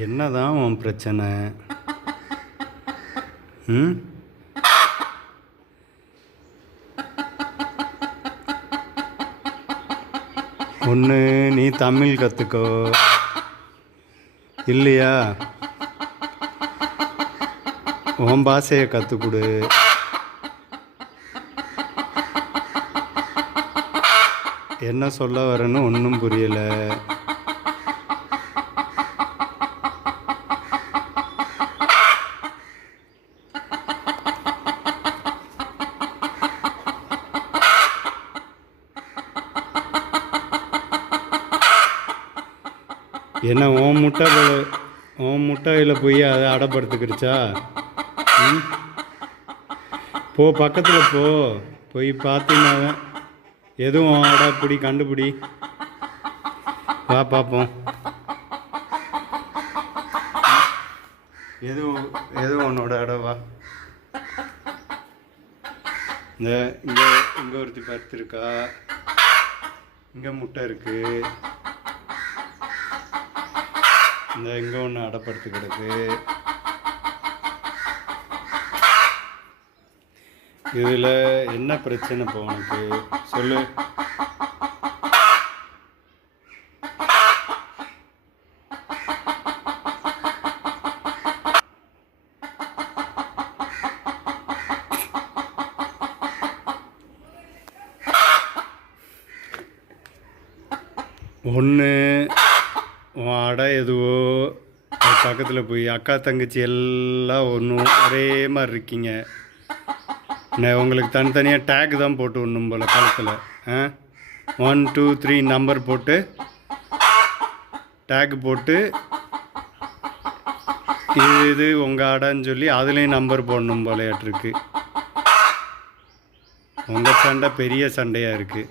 என்னதான் உன் பிரச்சனை? ம் ஒன்று நீ தமிழ் கற்றுக்கோ, இல்லையா உன் பாஷையை கற்றுக்கொடு. என்ன சொல்ல வரேன்னு ஒன்றும் புரியலை. என்ன உன் முட்டையில் போய் அதை அடப்படுத்துக்கிடுச்சா? போ, பக்கத்தில் போய் பார்த்தீங்கன்னா எதுவும் அடப்பிடி கண்டுபிடி. வா பார்ப்போம். எதுவும் உன்னோட அடவா. இங்கே இங்கே ஒருத்தி படுத்திருக்கா, இங்கே முட்டை இருக்குது, இங்கே ஒன்று அடப்படுத்து கிடக்கு. இதில் என்ன பிரச்சனை இப்போ உனக்கு சொல்லு. ஒன்று உன் அடை எதுவோ பக்கத்தில் போய் அக்கா தங்கச்சி எல்லாம் ஒரே மாதிரி இருக்கீங்க. உங்களுக்கு தனித்தனியாக டேக் தான் போட்டு விடணும் போல் காலத்தில். 1 2 3 நம்பர் போட்டு டேக் போட்டு இது உங்கள் அடைன்னு சொல்லி அதுலேயும் நம்பர் போடணும் போலையாட்டிருக்கு. உங்கள் சண்டை பெரிய சண்டையாக இருக்குது.